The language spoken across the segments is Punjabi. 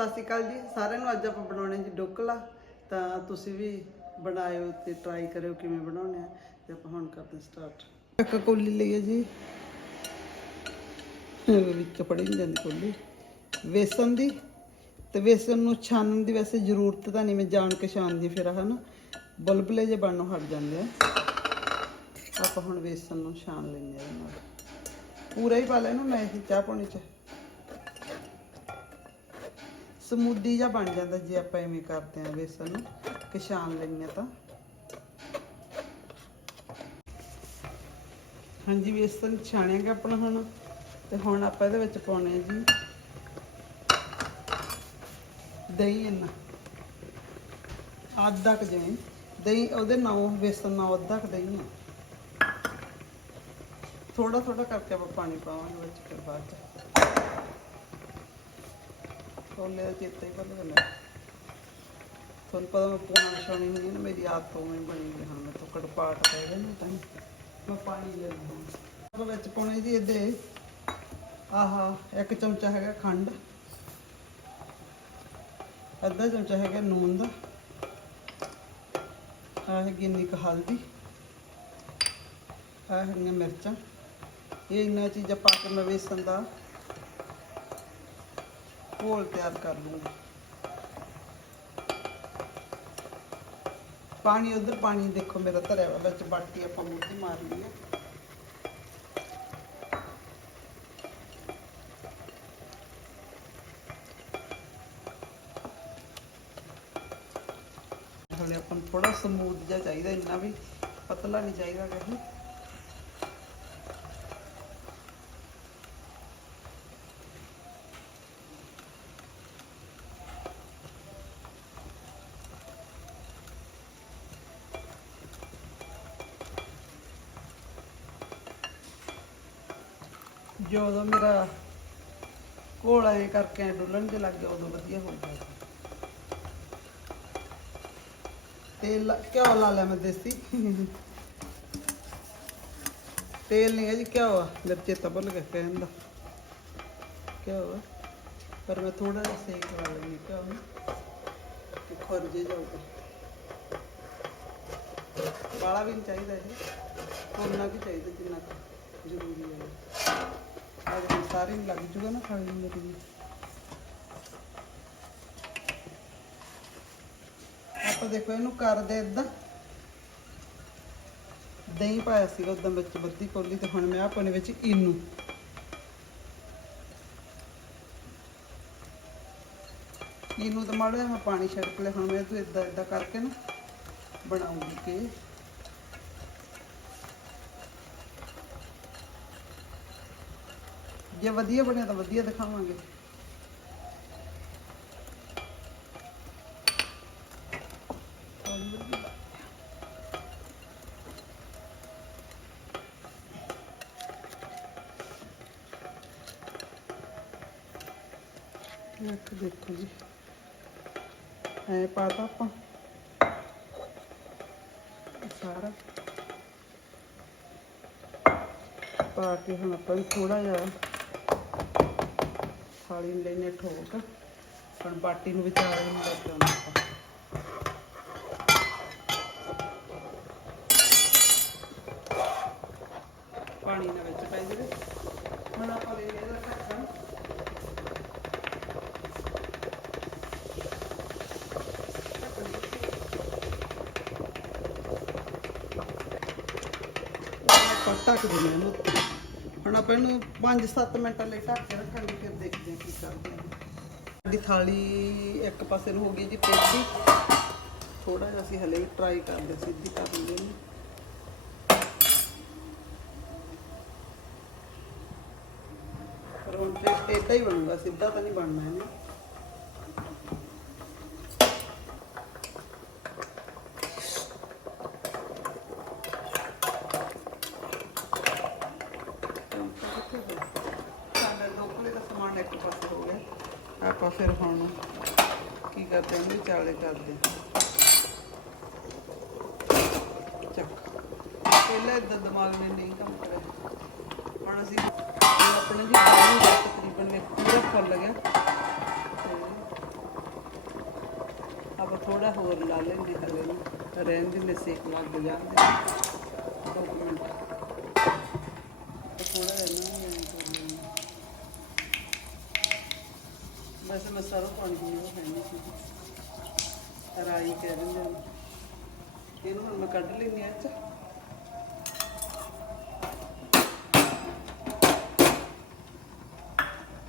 ਸਤਿ ਸ਼੍ਰੀ ਅਕਾਲ ਜੀ। ਸਾਰਿਆਂ ਨੂੰ ਅੱਜ ਆਪਾਂ ਬਣਾਉਣੇ ਜੀ ਡੋਕਲਾ। ਤਾਂ ਤੁਸੀਂ ਵੀ ਬਣਾਇਓ ਤੇ ਟਰਾਈ ਕਰਿਓ ਕਿਵੇਂ ਬਣਾਉਣੇ ਆ। ਤੇ ਆਪਾਂ ਹੁਣ ਕਰਦੇ ਸਟਾਰਟ ਇੱਕ ਕੋਲੀ ਲਈ ਹੈ ਜੀ ਵਿੱਚ ਪੜੀ ਨਹੀਂ ਜਾਂਦੀ ਕੋਲੀ। ਵੇਸਣ ਦੀ। ਤੇ ਵੇਸਣ ਨੂੰ ਛਾਣਨ ਦੀ ਵੈਸੇ ਜ਼ਰੂਰਤ ਤਾਂ ਨਹੀਂ, ਮੈਂ ਜਾਣ ਕੇ ਛਾਣਦੀ ਫਿਰ, ਹਨ। ਬਲਬਲੇ ਜੇ ਬਣਨੋਂ ਹਟ ਜਾਂਦੇ ਆ। ਆਪਾਂ ਹੁਣ ਵੇਸਣ ਨੂੰ ਛਾਣ ਲੈਂਦੇ ਆ ਪੂਰਾ ਹੀ ਪਾ ਲੈਣਾ, ਮੈਂ ਇਹ ਚਾਹ ਪਾਣੀ ਚ ਸਮੂਦੀ ਜਿਹਾ ਬਣ ਜਾਂਦਾ ਜੇ ਆਪਾਂ ਐਵੇਂ ਕਰਦੇ ਆਂ ਵੇਸਣ ਨੂੰ ਕਿਸ਼ਾਨ ਲੈਂਦੇ ਹਾਂ ਤਾਂ। ਹਾਂਜੀ ਵੇਸਣ ਛਾਣਿਆ ਗਿਆ ਆਪਣਾ ਹੁਣ, ਤੇ ਹੁਣ ਆਪਾਂ ਇਹਦੇ ਵਿੱਚ ਪਾਉਣੇ ਆ ਜੀ ਦਹੀਂ ਇੰਨਾ। ਅੱਧਾ ਕੁ ਜਿਵੇਂ ਦਹੀਂ ਉਹਦੇ ਨਾਲ ਵੇਸਣ ਨਾਲ ਅੱਧਾ ਕੁ ਦਹੀਂ ਥੋੜਾ ਥੋੜਾ ਕਰਕੇ ਆਪਾਂ ਪਾਣੀ ਪਾਵਾਂਗੇ ਵਿੱਚ ਫਿਰ ਬਾਅਦ ਚ। ਛੋਲੇ ਦਾ ਚੇਤਾ ਹੀ ਭੁੱਲ ਤੁਹਾਨੂੰ ਪਤਾ ਮੈਂ ਪੋਣਾ ਛਾਣੀ ਹੁੰਦੀ ਨਾ, ਮੇਰੀ ਆਦਤ ਉਵੇਂ ਬਣੀ ਹੋਈ ਹੁਣ ਮੈਂ ਤੋਂ ਕੜਪਾਟ ਪੈ ਗਿਆ ਨਾ ਤਾਂ ਮੈਂ ਪਾਣੀ ਲੈ ਲਵਾਂ ਵਿੱਚ ਪਾਉਣੇ ਜੀ ਇਹਦੇ, ਆਹਾ ਇੱਕ ਚਮਚਾ ਹੈਗਾ ਖੰਡ, ਅੱਧਾ ਚਮਚਾ ਹੈਗਾ ਨੂਨ ਦਾ ਆਹ ਹੈਗੀ ਇੰਨੀ ਹਲਦੀ, ਆਹ ਹੈਗੀਆਂ ਮਿਰਚਾਂ। ਇਹ ਇੰਨਾ ਚੀਜ਼ਾਂ ਪਾ ਕੇ ਮੈਂ ਵੇਸਣ ਦਾ ਘੋਲ ਤਿਆਰ ਕਰ ਲੂੰਗੀ। ਪਾਣੀ, ਉਧਰ ਪਾਣੀ ਦੇਖੋ ਮੇਰਾ ਧਰਿਆ ਵਾ ਵਿੱਚ ਬਾਟੀ ਆਪਾਂ ਮੂਤੀ ਮਾਰ ਲਈ ਹੈ। ਹਲੇ ਆਪਾਂ ਥੋੜਾ ਸਮੂਥ ਜਿਹਾ ਚਾਹੀਦਾ, ਇੰਨਾ ਵੀ ਪਤਲਾ ਨਹੀਂ ਚਾਹੀਦਾ ਕਹੀਂ ਜਦੋਂ ਮੇਰਾ ਘੋਲ ਐ ਕਰਕੇ ਐਂ ਡੁੱਲਣ ਤੇ ਲੱਗ ਗਿਆ, ਉਦੋਂ ਵਧੀਆ ਹੋ ਗਿਆ ਤੇਲ ਲਾ- ਲਾ ਲਿਆ ਮੈਂ ਦੇਸੀ। ਤੇਲ ਨਹੀਂ ਹੈ ਜੀ, ਘਿਓ ਆ। ਮੇਰੇ ਚੇਤਾ ਭੁੱਲ ਗਿਆ ਕਹਿਣ ਦਾ। ਘਿਓ ਆ। ਪਰ ਮੈਂ ਥੋੜਾ ਜਿਹਾ ਸੇਕ ਲਾ ਲੈਂਦੀ ਘਿਓ ਨੂੰ। ਖੁਰ ਜੇ ਜਾਊਗਾ ਵਾਲਾ ਵੀ ਨਹੀਂ ਚਾਹੀਦਾ ਇਹ। ਉਨਾ ਕੀ ਚਾਹੀਦਾ ਜਿੰਨਾ ਕੁ ਜ਼ਰੂਰੀ ਹੈ ਸਾਰੀ ਲੱਗ ਜੂਗਾ ਨਾ ਖਾਣੀ ਮੇਰੀ ਆਪਾਂ ਦੇਖੋ ਇਹਨੂੰ ਕਰਦੇ ਇਦਾਂ ਦਹੀਂ ਪਾਇਆ ਸੀਗਾ ਉਦੋਂ ਵਿੱਚ ਬੱਦੀ ਕੋਲੀ ਤੇ ਹੁਣ ਮੈਂ ਆਪਣੇ ਵਿੱਚ ਇਨੂ ਇਨੂ ਤਾਂ ਮਾੜਾ ਜਿਹਾ ਮੈਂ ਪਾਣੀ ਛਿੜਕ ਲਿਆ ਹੁਣ ਮੈਂ ਤੂੰ ਇਦਾਂ ਇਦਾਂ ਕਰਕੇ ਨਾ ਬਣਾਉਂਗੀ ਕਿ। ਜੇ ਵਧੀਆ ਬਣਿਆ ਤਾਂ ਵਧੀਆ ਦਿਖਾਵਾਂਗੇ। ਇੱਕ ਦੇਖੋ ਜੀ, ਐ ਪਾਤਾ ਆਪਾਂ। ਸਾਰਾ ਪਾ ਕੇ ਹੁਣ ਆਪਾਂ ਥੋੜਾ ਜਿਹਾ ਥਾਲੀ ਨੂੰ ਲੈਨੇ ਠੋਕ। ਹੁਣ ਬਾਟੀ ਨੂੰ ਵਿਚਾਰ ਨੂੰ ਲੈ ਕੇ ਆਪਾਂ। ਪਾਣੀ ਦੇ ਵਿੱਚ ਪੈ ਜਵੇ। ਹੁਣ ਆਪਾਂ ਲੈ ਲਿਆ ਇਹਦਾ ਢੱਕਣ ਢੱਕ ਦਿੰਦੇ ਹਾਂ ਇਹਨੂੰ। ਹੁਣ ਆਪਾਂ ਇਹਨੂੰ 5-7 ਮਿੰਟ ਲਈ ਢੱਕ ਕੇ ਰੱਖਾਂਗੇ, ਫਿਰ ਦੇਖਦੇ ਹਾਂ ਕੀ ਕਰਦੇ ਹਾਂ ਸਾਡੀ ਥਾਲੀ ਇੱਕ ਪਾਸੇ ਨੂੰ ਹੋ ਗਈ ਜੀ ਪੇਟੀ। ਥੋੜਾ ਜਿਹਾ ਅਸੀਂ ਹਲੇ ਵੀ ਟਰਾਈ ਕਰਦੇ ਸਿੱਧੀ ਕਰ ਲਈਏ ਇਹਨੂੰ। ਪਰ ਹੁਣ ਤੇ ਇਦਾਂ ਹੀ ਬਣੂਗਾ, ਸਿੱਧਾ ਤਾਂ ਨਹੀਂ ਬਣਨਾ ਇਹਨੇ ਸਾਡਾ ਢੋਕਲੇ ਦਾ ਸਮਾਨ ਇੱਕ ਪਾਸੇ ਹੋ ਗਿਆ ਆਪਾਂ ਫਿਰ ਹੁਣ ਕੀ ਕਰਦੇ ਹਾਂ ਵਿਚਾਲੇ ਕਰਦੇ ਚੱਕ। ਪਹਿਲਾਂ ਇਦਾਂ ਦਿਮਾਗ ਨੇ ਨਹੀਂ ਕੰਮ ਕਰਿਆ। ਹੁਣ ਅਸੀਂ ਆਪਣੇ ਜੀ ਬਾਹਰ ਤਕਰੀਬਨ ਵੇਖ ਪੂਰਾ ਫੁੱਲ ਗਿਆ। ਤੇ ਥੋੜਾ ਹੋਰ ਲਾ ਲੈਂਦੇ ਹਲੇ ਨੂੰ। ਰਹਿਣ ਦੇ ਸੇਕ ਲੱਗ ਜਾਂਦੇ ਵੈਸੇ ਮੈਂ ਸਰੋਂ ਪਾਣੀ ਦੀ ਉਹ ਹੈ ਨਹੀਂ ਸੀ ਰਾਈ ਕਹਿ ਦਿੰਦੇ ਨੇ ਇਹਨੂੰ ਹੁਣ ਮੈਂ ਕੱਢ ਲੈਂਦੀ ਹਾਂ ਇਹ 'ਚ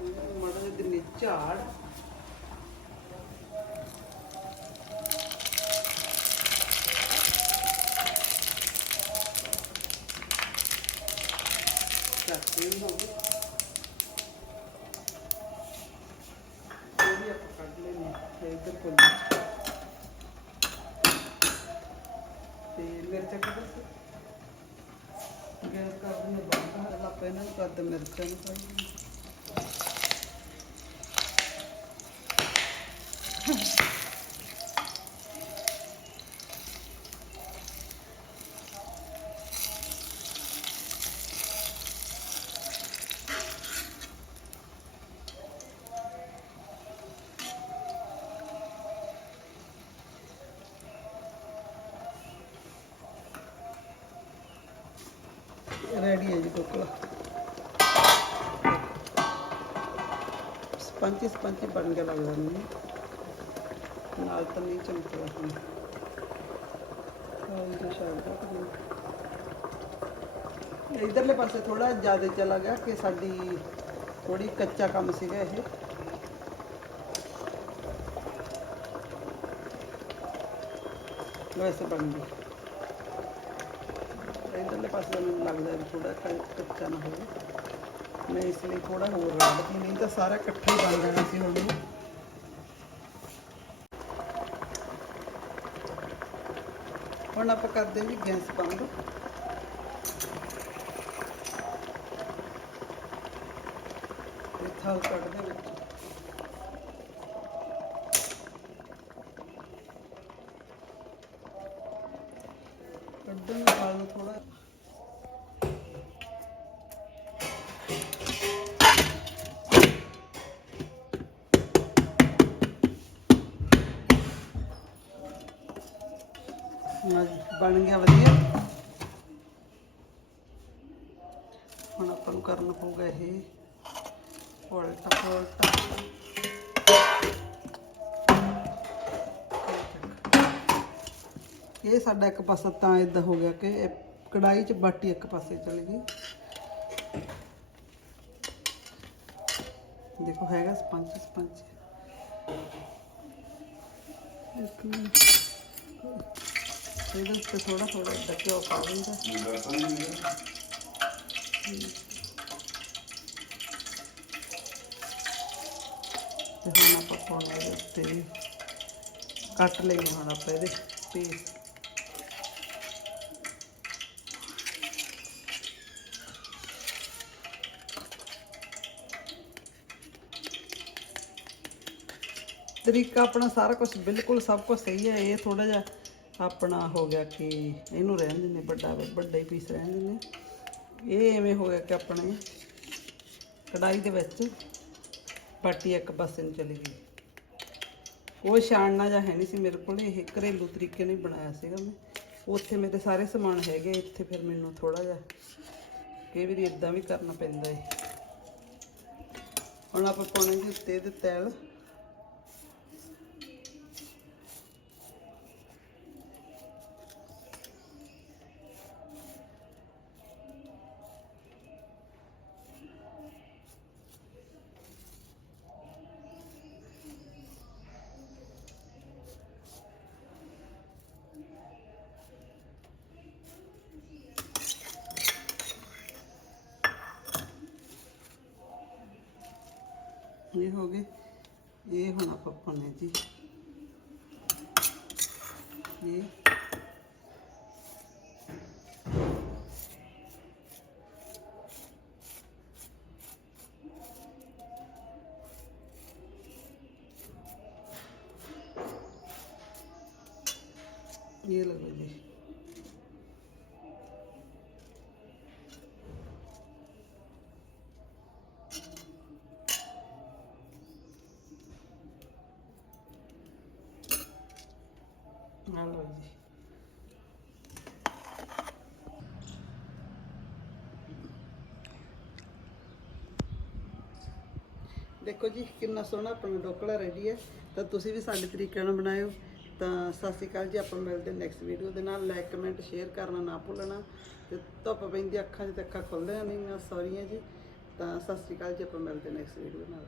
ਇਹਨੂੰ ਮਾੜਾ ਜਿਹਾ ਦਿੰਨੀ ਝਾੜ ਚੱਕੇ ਵੀ ਹੋ ਗਏ ਇਹ ਵੀ ਆਪਾਂ ਕੱਢ ਲੈਂਦੇ ਹਾਂ ਤੇ ਇੱਧਰ ਕੋਲ ਤੇ ਮਿਰਚਾਂ ਕੱਢ ਸੇ ਗੈਸ ਕਰ ਦਿੰਦੇ ਬਾਹਰ ਲਾ ਪੈਣਾ ਕਰ ਦੇ ਮਿਰਚਾਂ ਨੂੰ ਪਾਈ ਰੈਡੀ ਹੈ ਜੀ ਢੋਕਲਾ ਸਪੰਚੀ ਸਪੰਚੀ ਬਣ ਕੇ ਲੱਗਦਾ ਮੈਨੂੰ ਨਾਲ ਤਾਂ ਨਹੀਂ ਚਮਕਦਾ ਹੁਣ ਹਾਂ ਇਹ ਸ਼ਾਇਦ ਇਧਰਲੇ ਪਾਸੇ ਥੋੜਾ ਜ਼ਿਆਦਾ ਚਲਾ ਗਿਆ ਕਿ ਸਾਡੀ ਥੋੜੀ ਕੱਚਾ ਕੰਮ ਸੀਗਾ ਪਾਸੇ ਤਾਂ ਮੈਨੂੰ ਲੱਗਦਾ ਵੀ ਥੋੜਾ ਕੱਚਾ ਨਾ ਹੋਵੇ। ਮੈਂ ਇਸ ਲਈ ਥੋੜਾ ਹੋਰ ਰੱਖਦੀ ਨਹੀਂ ਤਾਂ ਸਾਰਾ ਇਕੱਠਾ ਹੀ ਬਣ ਜਾਣਾ ਸੀ ਹੁਣ ਹੁਣ ਆਪਾਂ ਕਰਦੇ ਜੀ ਗੈਸ ਬੰਦ। ਇਹ ਥਾਲ ਕੱਢ ਦੇ ਵਿੱਚ। ਕੱਢਣ ਨਾਲ ਥੋੜਾ ਬਣ ਗਿਆ ਵਧੀਆ। ਹੁਣ ਆਪਾਂ ਨੂੰ ਕਰਨਾ ਪਊਗਾ ਇਹ ਉਲਟਾ ਪੁਲਟਾ। ਇਹ ਸਾਡਾ ਇੱਕ ਪਾਸਾ ਤਾਂ ਇਦਾਂ ਹੋ ਗਿਆ ਕਿ ਇਹ ਕੜਾਈ 'ਚ ਬਾਟੀ ਇੱਕ ਪਾਸੇ ਚਲੀ ਗਈ। ਦੇਖੋ ਹੈਗਾ ਸਪੰਜ ਸਪੰਜ। ਇੱਕ ਮਿੰਟ। ਇਹਦੇ ਉੱਤੇ ਥੋੜਾ ਥੋੜਾ ਏਦਾਂ ਘਿਓ ਪਾ ਦਿੰਦਾ। ਤੇ ਹੁਣ ਆਪਾਂ ਥੋੜਾ ਇਹਦੇ ਉੱਤੇ ਕੱਟ ਲਈਏ ਹੁਣ ਆਪਾਂ ਇਹਦੇ ਪੀਸ ਤਰੀਕਾ ਆਪਣਾ ਸਾਰਾ ਕੁਝ ਬਿਲਕੁਲ ਸਭ ਕੁਝ ਸਹੀ ਹੈ, ਇਹ ਥੋੜਾ ਜਿਹਾ ਆਪਣਾ ਹੋ ਗਿਆ ਕਿ ਇਹਨੂੰ ਰਹਿਣ ਦਿੰਦੇ, ਵੱਡਾ ਵੱਡਾ ਹੀ ਪੀਸ ਰਹਿਣ ਦਿੰਦੇ। ਇਹ ਐਵੇਂ ਹੋ ਗਿਆ ਕਿ ਆਪਣੇ ਕੜਾਈ ਦੇ ਵਿੱਚ ਪਾਟੀ ਇੱਕ ਪਾਸੇ ਨੂੰ ਚਲੀ ਗਈ। ਉਹ ਛਾਣਨਾ ਜਾਂ ਹੈ ਨਹੀਂ ਸੀ ਮੇਰੇ ਕੋਲ, ਇਹ ਘਰੇਲੂ ਤਰੀਕੇ ਨਾਲ ਬਣਾਇਆ ਸੀਗਾ ਮੈਂ। ਉੱਥੇ ਮੇਰੇ ਸਾਰੇ ਸਮਾਨ ਹੈਗੇ, ਇੱਥੇ ਫਿਰ ਮੈਨੂੰ ਥੋੜਾ ਜਿਹਾ ਕਈ ਵਾਰੀ ਇਦਾਂ ਵੀ ਕਰਨਾ ਪੈਂਦਾ ਹੈ ਹੁਣ ਆਪਾਂ ਪਾਉਣੇ ਜੀ ਉੱਤੇ ਇਹਦੇ ਤੇਲ ਇਹ ਹੋ ਗਏ। ਇਹ ਹੁਣ ਆਪਾਂ ਪਾਉਣੇ ਜੀ। ਇਹ। ਇਹ ਲਗੋ ਜੀ। ਆ ਲਓ ਜੀ ਦੇਖੋ ਜੀ, ਕਿੰਨਾ ਸੋਹਣਾ ਆਪਣਾ ਢੋਕਲਾ ਰੈਡੀ ਹੈ। ਤਾਂ ਤੁਸੀਂ ਵੀ ਸਾਡੇ ਤਰੀਕੇ ਨਾਲ ਬਣਾਇਓ। ਤਾਂ ਸਤਿ ਸ਼੍ਰੀ ਅਕਾਲ ਜੀ, ਆਪਾਂ ਮਿਲਦੇ ਨੈਕਸਟ ਵੀਡੀਓ ਦੇ ਨਾਲ। ਲਾਈਕ ਕਮੈਂਟ ਸ਼ੇਅਰ ਕਰਨਾ ਨਾ ਭੁੱਲਣਾ। ਤੇ ਧੁੱਪ ਪੈਂਦੀ, ਅੱਖਾਂ 'ਚ ਤੇ ਅੱਖਾਂ ਖੁੱਲ੍ਦੀਆਂ ਨਹੀਂ ਸੌਰੀਆਂ ਜੀ। ਤਾਂ ਸਤਿ ਸ਼੍ਰੀ ਅਕਾਲ ਜੀ, ਆਪਾਂ ਮਿਲਦੇ ਨੈਕਸਟ ਵੀਡੀਓ ਨਾਲ।